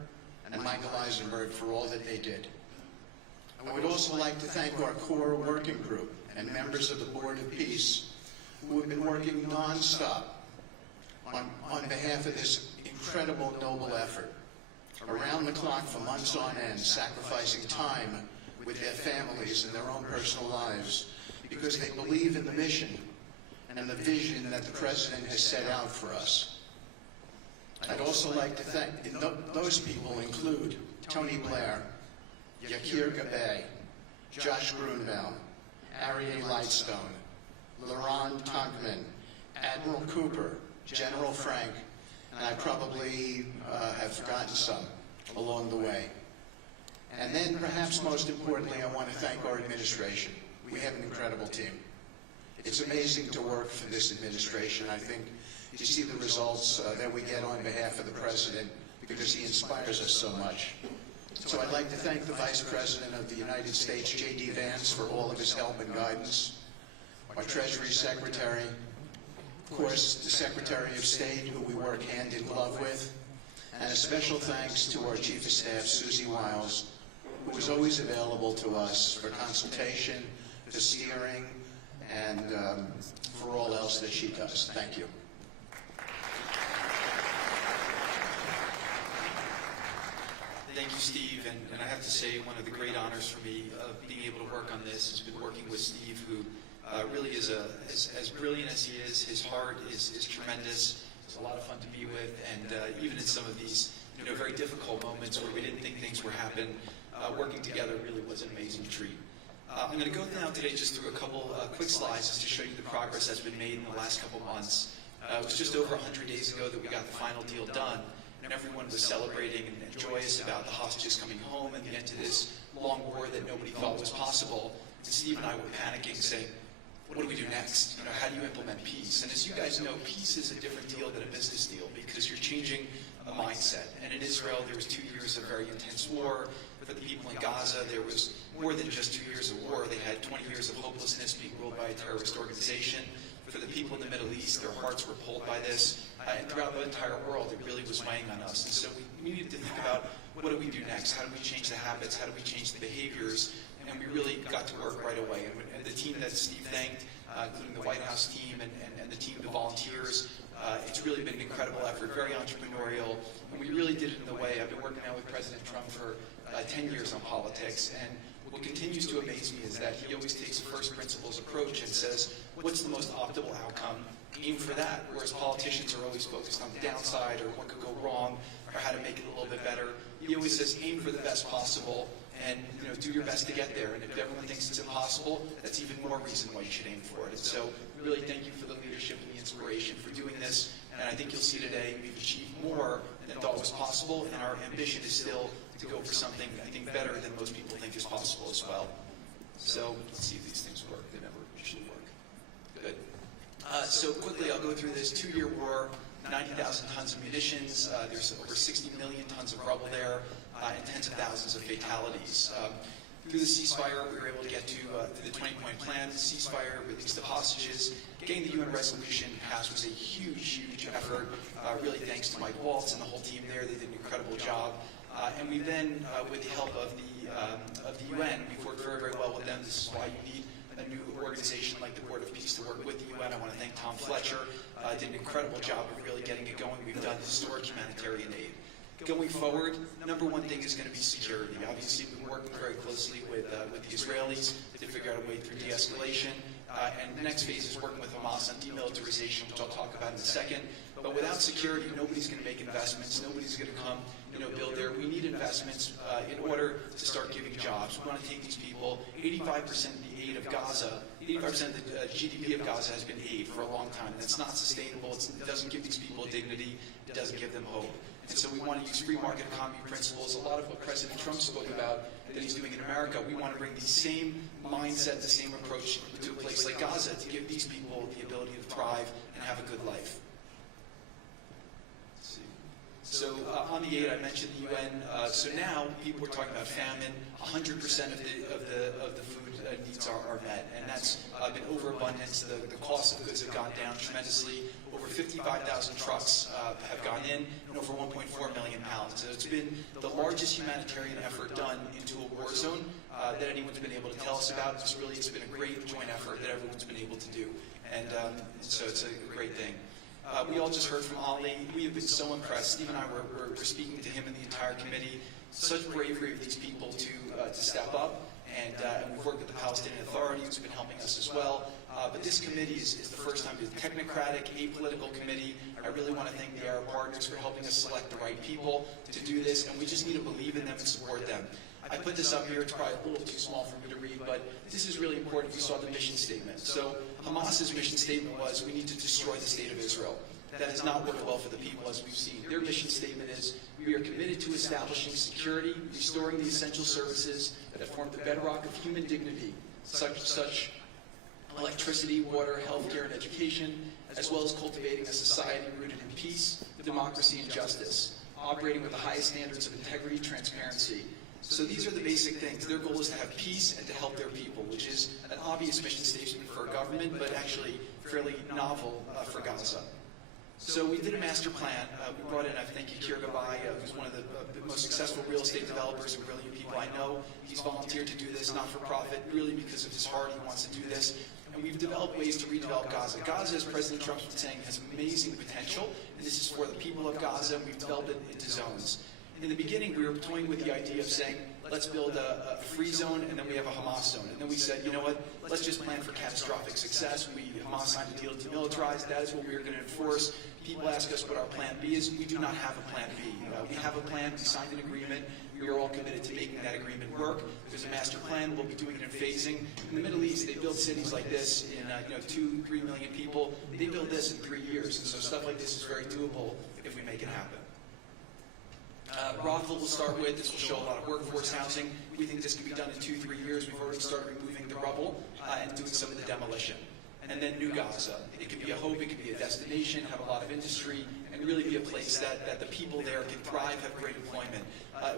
and Michael Eisenberg for all that they did. I would also like to thank our core working group and members of the Board of Peace who have been working nonstop on behalf of this incredible, noble effort, around the clock for months on end, sacrificing time with their families and their own personal lives because they believe in the mission and the vision that the President has set out for us. I'd also like to thank, those people include Tony Blair, Yakir Gabay, Josh Grunbaum, Aryeh Lightstone, Laurent Tonkman, Admiral Cooper, General Frank, and I probably have forgotten some along the way. And then perhaps most importantly, I want to thank our administration. We have an incredible team. It's amazing to work for this administration. I think to see the results that we get on behalf of the President because he inspires us so much. So I'd like to thank the Vice President of the United States, J.D. Vance, for all of his help and guidance, our Treasury Secretary, of course, the Secretary of State, who we work hand in glove with, and a special thanks to our Chief of Staff, Susie Wiles, who is always available to us for consultation, for steering, and for all else that she does. Thank you. Thank you, Steve, and I have to say one of the great honors for me of being able to work on this has been working with Steve, who really is as brilliant as he is. His heart is tremendous. It's a lot of fun to be with, and even in some of these very difficult moments where we didn't think things were happening, working together really was an amazing treat. I'm going to go now today just through a couple quick slides just to show you the progress that's been made in the last couple months. It was just over 100 days ago that we got the final deal done, and everyone was celebrating and joyous about the hostages coming home and the end to this long war that nobody thought was possible. And Steve and I were panicking, saying, what do we do next? How do you implement peace? And as you guys know, peace is a different deal than a business deal because you're changing a mindset. And in Israel, there was 2 years of very intense war. For the people in Gaza, there was more than just 2 years of war. They had 20 years of hopelessness being ruled by a terrorist organization. For the people in the Middle East, their hearts were pulled by this. And throughout the entire world, it really was weighing on us. And so we needed to think about, what do we do next? How do we change the habits? How do we change the behaviors? And we really got to work right away. And the team that Steve thanked, including the White House team and the team of volunteers, it's really been an incredible effort, very entrepreneurial. And we really did it in the way. I've been working now with President Trump for 10 years on politics. And what continues to amaze me is that he always takes a first principles approach and says, what's the most optimal outcome? Aim for that, whereas politicians are always focused on the downside or what could go wrong or how to make it a little bit better. He always says, aim for the best possible and do your best to get there. And if everyone thinks it's impossible, that's even more reason why you should aim for it. And so really thank you for the leadership and the inspiration for doing this. And I think you'll see today we've achieved more than thought was possible, and our ambition is still to go for something, I think, better than most people think is possible as well. So let's see if these things work. They never usually work. Good. So quickly, I'll go through this 2-year war, 90,000 tons of munitions. There's over 60 million tons of rubble there, and tens of thousands of fatalities. Through the ceasefire, we were able to get to the 20-point plan. Ceasefire, release the hostages. Getting the UN resolution passed was a huge, huge effort. Really thanks to Mike Waltz and the whole team there. They did an incredible job. And we then, with the help of the UN, we've worked very, very well with them. This is why you need a new organization like the Board of Peace to work with the UN. I want to thank Tom Fletcher. Did an incredible job of really getting it going. We've done historic humanitarian aid. Going forward, number one thing is going to be security. Obviously, we've been working very closely with the Israelis to figure out a way through de-escalation. And the next phase is working with Hamas on demilitarization, which I'll talk about in a second. But without security, nobody's going to make investments. Nobody's going to come, build there. We need investments in order to start giving jobs. We want to take these people. 85% of the aid of Gaza 85% of the GDP of Gaza has been aid for a long time. That's not sustainable. It doesn't give these people dignity. It doesn't give them hope. And so we want to use free market economy principles. A lot of what President Trump spoke about that he's doing in America, we want to bring the same mindset, the same approach to a place like Gaza to give these people the ability to thrive and have a good life. Let's see. So on the aid, I mentioned the UN. So now people are talking about famine. 100% of the food needs are met, and that's been overabundance. The cost of goods have gone down tremendously. Over 55,000 trucks have gone in, and over 1.4 million pounds. So it's been the largest humanitarian effort done into a war zone that anyone's been able to tell us about. It's been a great joint effort that everyone's been able to do, and so it's a great thing. We all just heard from Ali. We have been so impressed. Steve and I were speaking to him and the entire committee. Such bravery of these people to step up, and we've worked with the Palestinian Authority, who's been helping us as well. But this committee is the first time it's a technocratic, apolitical committee. I really want to thank the Arab partners for helping us select the right people to do this, and we just need to believe in them and support them. I put this up here. It's probably a little too small for me to read, but this is really important. You saw the mission statement. So Hamas's mission statement was, we need to destroy the state of Israel. That has not worked well for the people, as we've seen. Their mission statement is, we are committed to establishing security, restoring the essential services that form the bedrock of human dignity, such electricity, water, healthcare, and education, as well as cultivating a society rooted in peace, democracy, and justice, operating with the highest standards of integrity, transparency. So these are the basic things. Their goal is to have peace and to help their people, which is an obvious mission statement for a government, but actually fairly novel for Gaza. So we did a master plan. We brought in, I think, Yakir Gabay, who's one of the most successful real estate developers and brilliant people I know. He's volunteered to do this, not for profit, really because of his heart. He wants to do this. And we've developed ways to redevelop Gaza. Gaza, as President Trump's been saying, has amazing potential, and this is for the people of Gaza, and we've developed it into zones. In the beginning, we were toying with the idea of saying, let's build a free zone, and then we have a Hamas zone. And then we said, you know what, let's just plan for catastrophic success. Hamas signed a deal to demilitarize. That is what we are going to enforce. People ask us what our plan B is. We do not have a plan B. We have a plan. We signed an agreement. We are all committed to making that agreement work. There's a master plan. We'll be doing it in phasing. In the Middle East, they build cities like this in 2-3 million people. They build this in 3 years. And so stuff like this is very doable if we make it happen. Rockville we'll start with. This will show a lot of workforce housing. We think this can be done in 2-3 years. We've already started removing the rubble and doing some of the demolition. And then New Gaza. It could be a hope, it could be a destination, have a lot of industry, and really be a place that the people there can thrive, have great employment.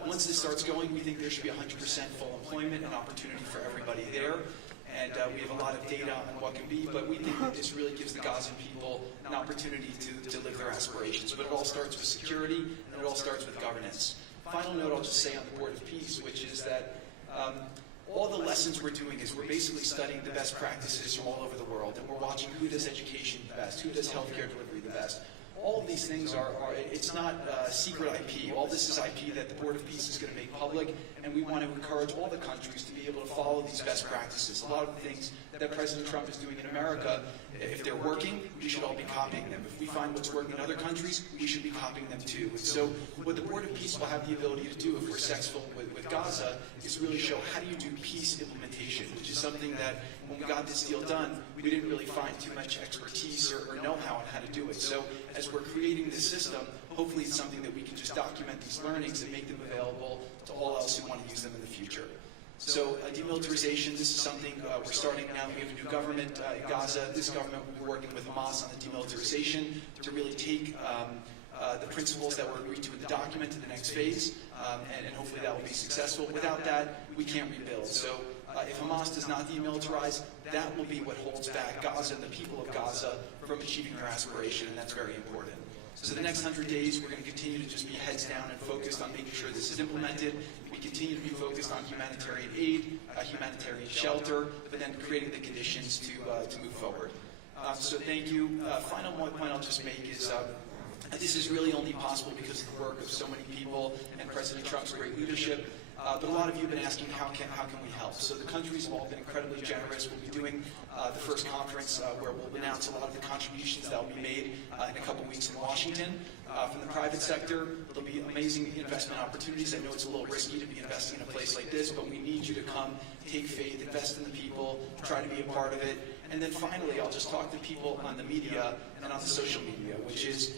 Once this starts going, we think there should be 100% full employment and opportunity for everybody there. And we have a lot of data on what can be, but we think that this really gives the Gazan people an opportunity to live their aspirations. But it all starts with security, and it all starts with governance. Final note I'll just say on the Board of Peace, which is that all the lessons we're doing is we're basically studying the best practices from all over the world, and we're watching who does education the best, who does healthcare delivery the best. All of these things it's not secret IP. All this is IP that the Board of Peace is going to make public, and we want to encourage all the countries to be able to follow these best practices. A lot of the things that President Trump is doing in America, if they're working, we should all be copying them. If we find what's working in other countries, we should be copying them too. And so what the Board of Peace will have the ability to do if we're successful with Gaza is really show how do you do peace implementation, which is something that when we got this deal done, we didn't really find too much expertise or know-how on how to do it. So as we're creating this system, hopefully it's something that we can just document these learnings and make them available to all else who want to use them in the future. So demilitarization, this is something we're starting now. We have a new government in Gaza. This government will be working with Hamas on the demilitarization to really take the principles that were agreed to in the document to the next phase, and hopefully that will be successful. Without that, we can't rebuild. So if Hamas does not demilitarize, that will be what holds back Gaza and the people of Gaza from achieving their aspiration, and that's very important. So the next 100 days, we're going to continue to just be heads down and focused on making sure this is implemented. We continue to be focused on humanitarian aid, humanitarian shelter, but then creating the conditions to move forward. So thank you. Final point I'll just make is this is really only possible because of the work of so many people and President Trump's great leadership. but a lot of you have been asking how can we help. So the countries have all been incredibly generous. We'll be doing the first conference where we'll announce a lot of the contributions that will be made in a couple weeks in Washington. From the private sector, there'll be amazing investment opportunities. I know it's a little risky to be investing in a place like this, but we need you to come, take faith, invest in the people, try to be a part of it. And then finally, I'll just talk to people on the media and on the social media, which is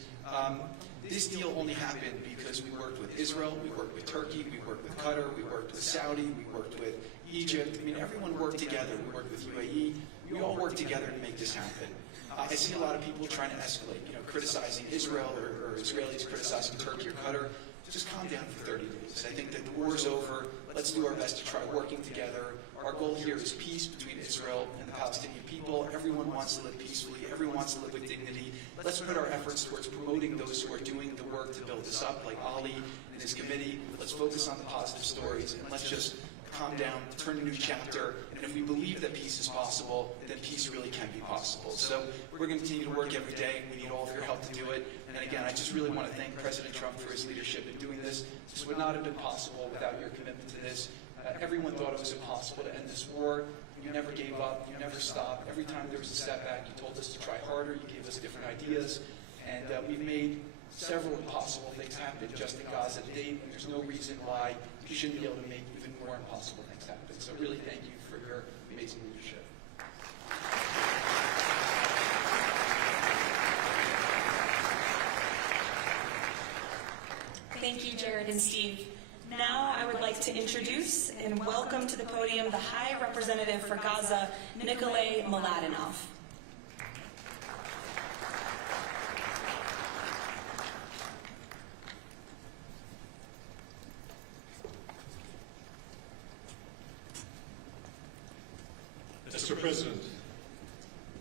this deal only happened because we worked with Israel, we worked with Turkey, we worked with Qatar, we worked with Saudi, we worked with Egypt. I mean, everyone worked together. We worked with UAE. We all worked together to make this happen. I see a lot of people trying to escalate, criticizing Israel or Israelis criticizing Turkey or Qatar. Just calm down for 30 days. I think that the war is over. Let's do our best to try working together. Our goal here is peace between Israel and the Palestinian people. Everyone wants to live peacefully. Everyone wants to live with dignity. Let's put our efforts towards promoting those who are doing the work to build this up, like Ali and his committee. Let's focus on the positive stories, and let's just calm down, turn a new chapter, and if we believe that peace is possible, then peace really can be possible. So we're going to continue to work every day. We need all of your help to do it. And again, I just really want to thank President Trump for his leadership in doing this. This would not have been possible without your commitment to this. Everyone thought it was impossible to end this war. You never gave up. You never stopped. Every time there was a setback, you told us to try harder. You gave us different ideas. And we've made several impossible things happen just in Gaza to date, and there's no reason why you shouldn't be able to make even more impossible things happen. So really thank you for your amazing leadership. Thank you, Jared and Steve. Now I would like to introduce and welcome to the podium the High Representative for Gaza, Nikolay Mladenov. Mr. President,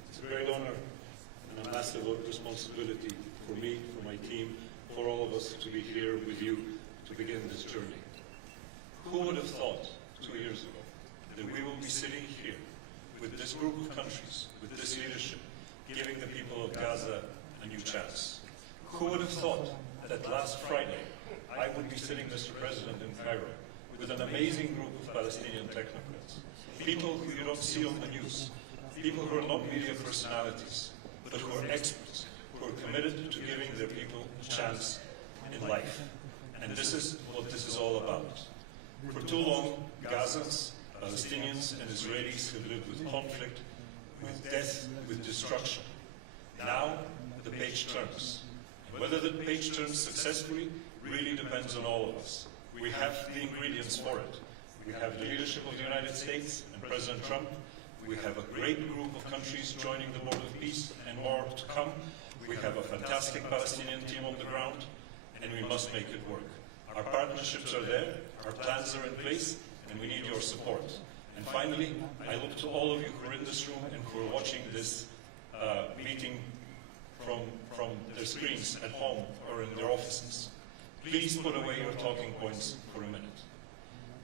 it's a great honor and a massive responsibility for me, for my team, for all of us to be here with you to begin this journey. Who would have thought 2 years ago that we will be sitting here with this group of countries, with this leadership, giving the people of Gaza a new chance? Who would have thought that last Friday I would be sitting, Mr. President, in Cairo with an amazing group of Palestinian technocrats, people who you don't see on the news, people who are not media personalities, but who are experts, who are committed to giving their people a chance in life. And this is what this is all about. For too long, Gazans, Palestinians, and Israelis have lived with conflict, with death, with destruction. Now, the page turns. And whether the page turns successfully really depends on all of us. We have the ingredients for it. We have the leadership of the United States and President Trump. We have a great group of countries joining the Board of Peace and more to come. We have a fantastic Palestinian team on the ground, and we must make it work. Our partnerships are there, our plans are in place, and we need your support. And finally, I look to all of you who are in this room and who are watching this meeting from their screens at home or in their offices. Please put away your talking points for a minute.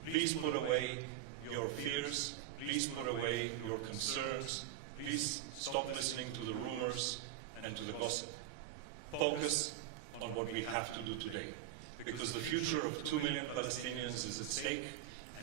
Please put away your fears. Please put away your concerns. Please stop listening to the rumors and to the gossip. Focus on what we have to do today. Because the future of 2 million Palestinians is at stake,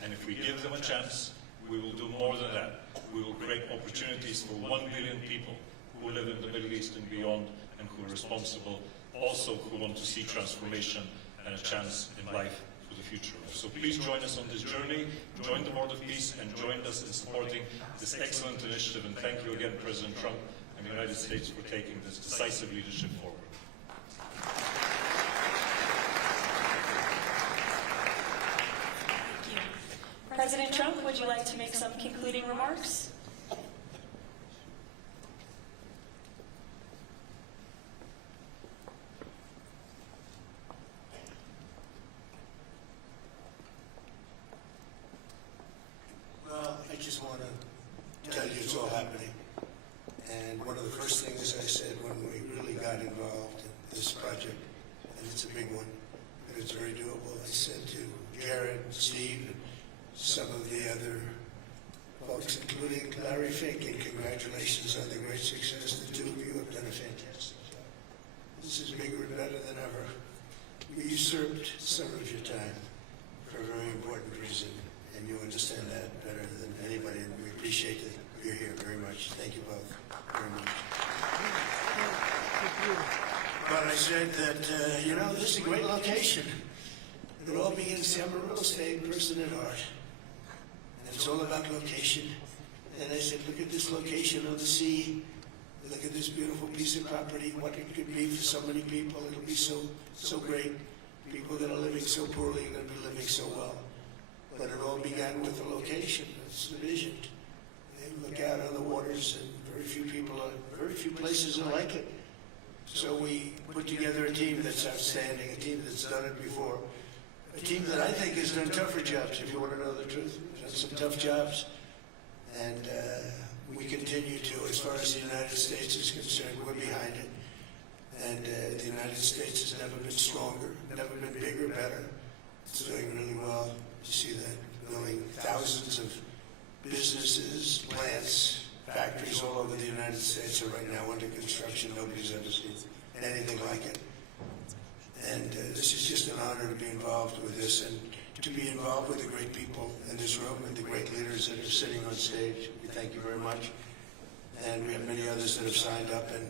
and if we give them a chance, we will do more than that. We will create opportunities for 1 billion people who live in the Middle East and beyond, and who are responsible, also who want to see transformation and a chance in life for the future. So please join us on this journey, join the Board of Peace, and join us in supporting this excellent initiative. And thank you again, President Trump and the United States, for taking this decisive leadership forward. Thank you. President Trump, would you like to make some concluding remarks? Well, I just want to tell you it's all happening. And one of the first things I said when we really got involved in this project, and it's a big one, but it's very doable, I said to Jared, Steve, and some of the other folks, including Larry Fink, and congratulations on the great success. The two of you have done a fantastic job. This is bigger and better than ever. We usurped some of your time. For for a very important reason, and you understand that better than anybody, and we appreciate that you're here very much. Thank you both very much. But I said that, you know, this is a great location. It all begins, see, I'm a real estate person at heart, and it's all about location. And I said, look at this location on the sea. Look at this beautiful piece of property, what it could be for so many people. It'll be so great. People that are living so poorly are going to be living so well. But it all began with the location. It's the vision. They look out on the waters, and very few places are like it. So we put together a team that's outstanding, a team that's done it before, a team that I think has done tougher jobs, if you want to know the truth. Done some tough jobs. And we continue to, as far as the United States is concerned, we're behind it. And the United States has never been stronger, never been bigger, better. It's doing really well. You see that, building thousands of businesses, plants, factories all over the United States are right now under construction. Nobody's ever seen anything like it. And this is just an honor to be involved with this, and to be involved with the great people in this room and the great leaders that are sitting on stage. We thank you very much. And we have many others that have signed up, and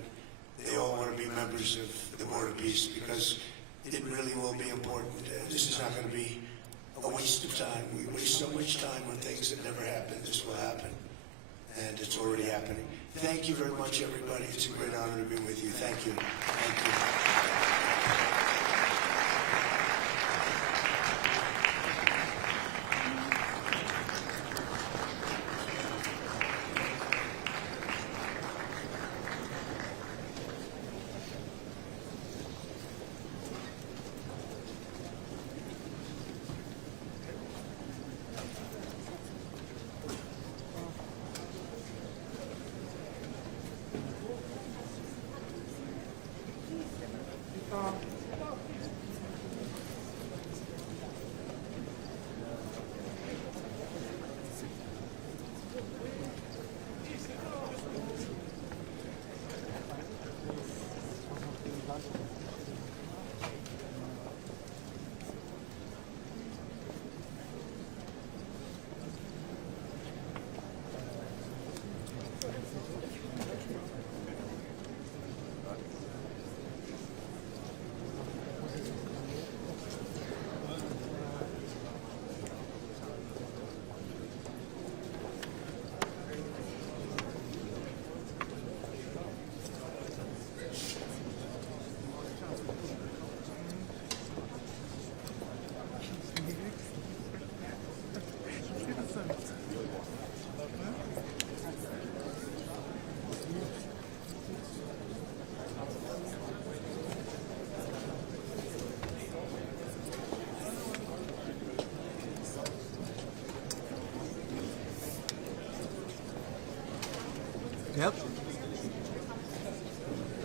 they all want to be members of the Board of Peace, because it really will be important. This is not going to be a waste of time. We waste so much time on things that never happen. This will happen, and it's already happening. Thank you very much, everybody. It's a great honor to be with you. Thank you. Thank you. Yep.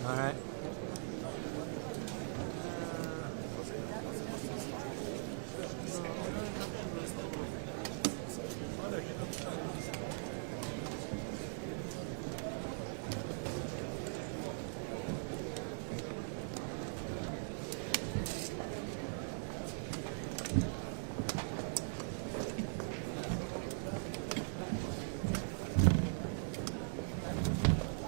All right.